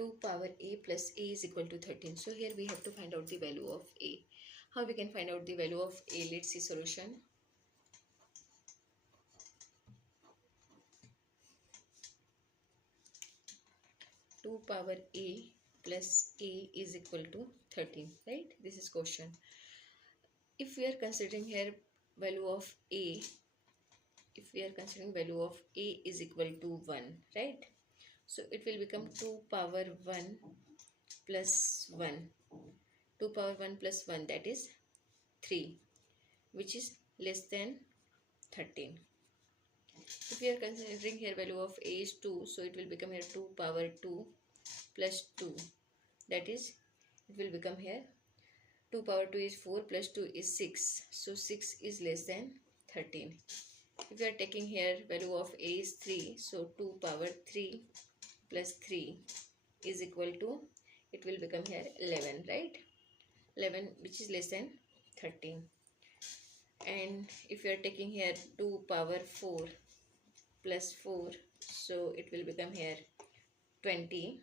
2 power a plus a is equal to 13. So here we have to find out the value of a. How we can find out the value of a? Let's see solution. Two power a plus a is equal to 13, right? This is question. If we are considering here value of a, if we are considering value of a is equal to 1, right? So it will become 2 power 1 plus 1. 2 power 1 plus 1, that is 3, which is less than 13. If we are considering here value of a is 2, so it will become here 2 power 2 plus 2, that is, it will become here 2 power 2 is 4 plus 2 is 6, so 6 is less than 13. If we are taking here value of a is 3, so 2 power 3 plus 3 is equal to, it will become here 11, right? 11, which is less than 13. And if we are taking here 2 power 4 plus 4, so it will become here 20.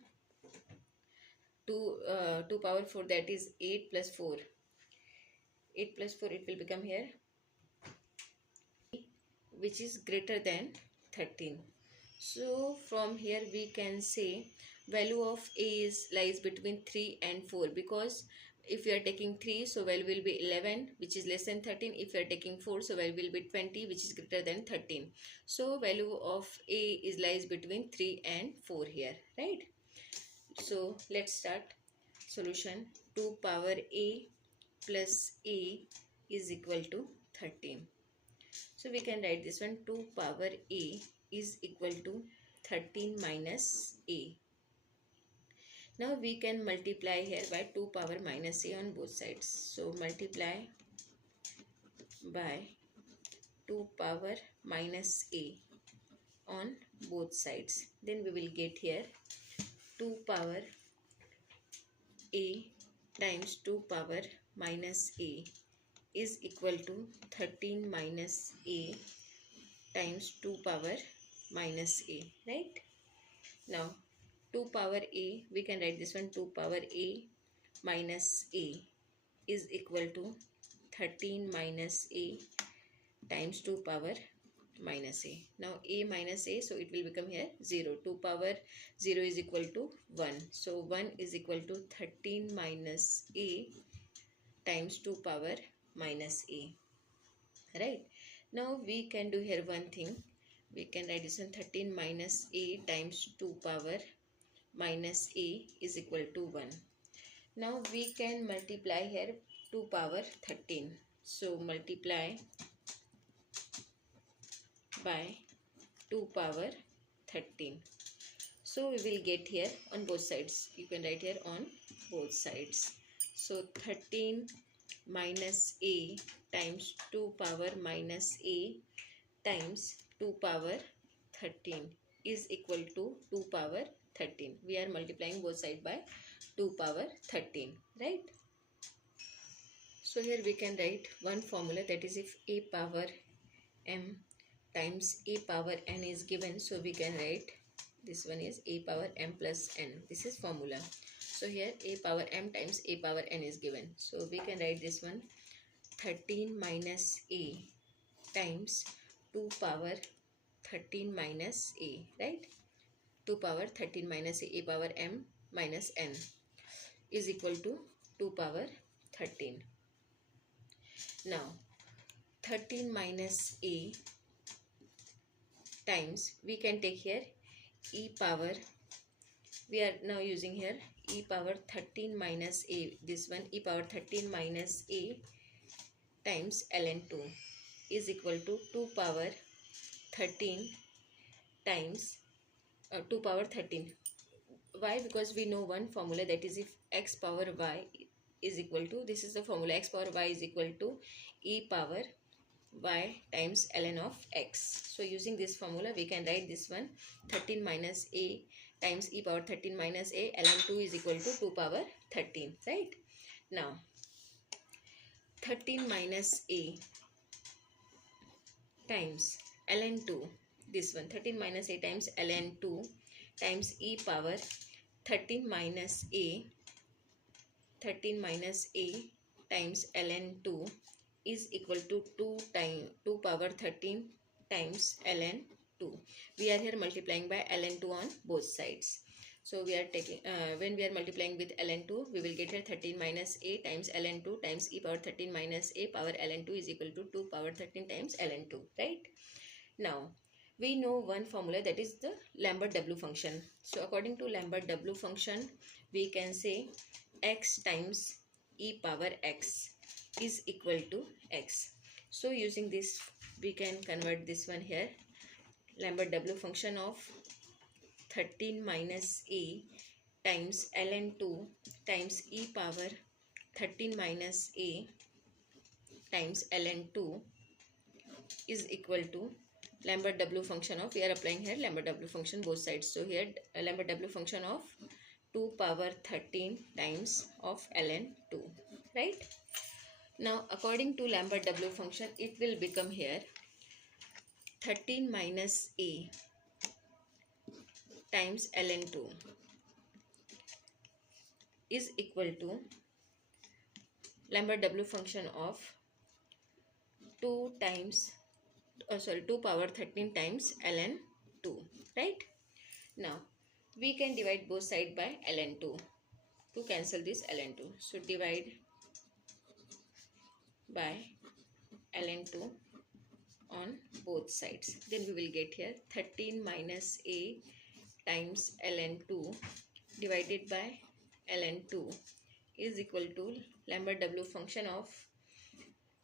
2 power 4, that is 8 plus 4. 8 plus 4, it will become here, which is greater than 13. So from here we can say value of a is lies between 3 and 4, because if we are taking 3, so value will be 11, which is less than 13. If we are taking 4, so value will be 20, which is greater than 13. So value of a is lies between 3 and 4 here, right? So let's start solution. 2 power a plus a is equal to 13. So we can write this one, 2 power a is equal to 13 minus a. Now we can multiply here by 2 power minus a on both sides. So multiply by 2 power minus a on both sides. Then we will get here 2 power a times 2 power minus a is equal to 13 minus a times 2 power minus a, right? Now 2 power a, we can write this one, 2 power a minus a is equal to 13 minus a times 2 power minus a. Now a minus a, so it will become here 0. 2 power 0 is equal to 1. So 1 is equal to 13 minus a times 2 power minus a, right? Now we can do here one thing. We can write this one, 13 minus a times 2 power minus a is equal to 1. Now we can multiply here 2 power 13. So multiply by 2 power 13. So we will get here on both sides. You can write here on both sides. So 13 minus a times 2 power minus a times 2 power 13 is equal to 2 power 13. We are multiplying both sides by 2 power 13, right? So here we can write one formula, that is, if a power m times a power n is given, so we can write this one is a power m plus n. This is formula. So here a power m times a power n is given. So we can write this one, 13 minus a times 2 power 13 minus a, right? 2 power 13 minus a power m minus n is equal to 2 power 13. Now 13 minus a times, we can take here e power, we are now using here e power 13 minus a, this one e power 13 minus a times ln2 is equal to 2 power 13 times 2 power 13. Why? Because we know one formula, that is, if x power y is equal to, this is the formula, x power y is equal to e power y times ln of x. So using this formula we can write this one, 13 minus a times e power 13 minus a ln2 is equal to 2 power 13, right? Now 13 minus a times ln2, this one 13 minus a times ln2 times e power 13 minus a times ln 2 is equal to 2 power 13 times ln 2. We are here multiplying by ln 2 on both sides. So we are taking, when we are multiplying with ln 2, we will get here 13 minus a times ln 2 times e power 13 minus a power ln 2 is equal to 2 power 13 times ln 2, right? Now, we know one formula, that is the Lambert W function. So according to Lambert W function, we can say x times e power x is equal to x. So using this, we can convert this one here. Lambert W function of 13 minus a times ln 2 times e power 13 minus a times ln 2 is equal to Lambert W function of, we are applying here Lambert W function both sides. So here Lambert W function of 2 power 13 times of ln 2, right? Now according to Lambert W function, it will become here 13 minus a times ln 2 is equal to Lambert W function of 2 power 13 times ln 2, right? Now we can divide both sides by ln 2 to cancel this ln 2. So divide by ln 2 on both sides. Then we will get here 13 minus a times ln 2 divided by ln 2 is equal to Lambert W function of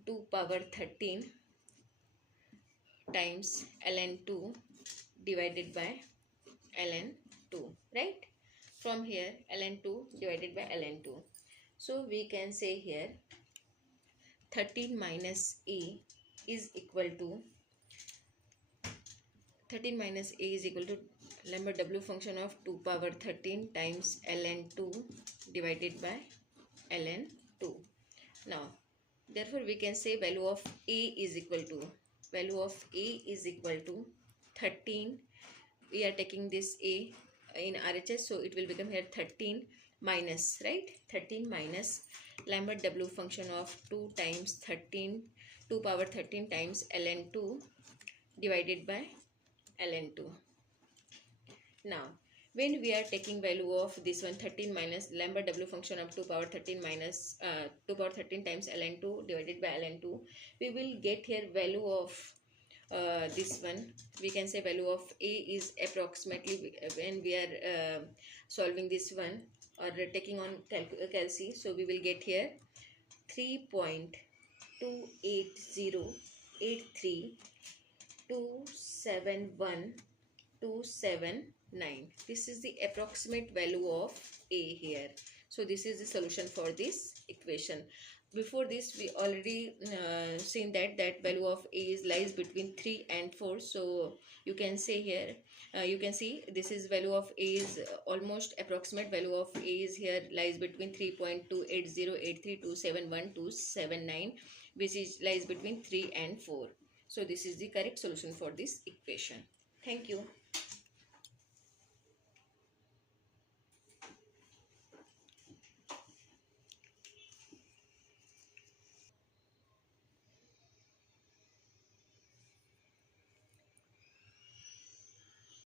2 power 13 times ln 2 divided by ln 2, right? From here ln 2 divided by ln 2. So we can say here 13 minus a is equal to Lambert W function of 2 power 13 times ln 2 divided by ln 2. Now therefore we can say value of a is equal to 13. We are taking this a in RHS, so it will become here 13 minus, right? 13 minus Lambert W function of 2 power 13 times ln 2 divided by ln 2. Now when we are taking value of this one 13 minus Lambert W function of 2 power 13 minus 2 power 13 times ln 2 divided by ln 2, we will get here value of this one. We can say value of a is approximately, when we are solving this one or taking on calci, so we will get here 3.28083271,279. This is the approximate value of a here. So this is the solution for this equation. Before this we already seen that value of a lies between 3 and 4. So you can say here, you can see this is value of a is almost approximate value of a is here lies between 3.28083271,279, which is lies between 3 and 4. So this is the correct solution for this equation. Thank you.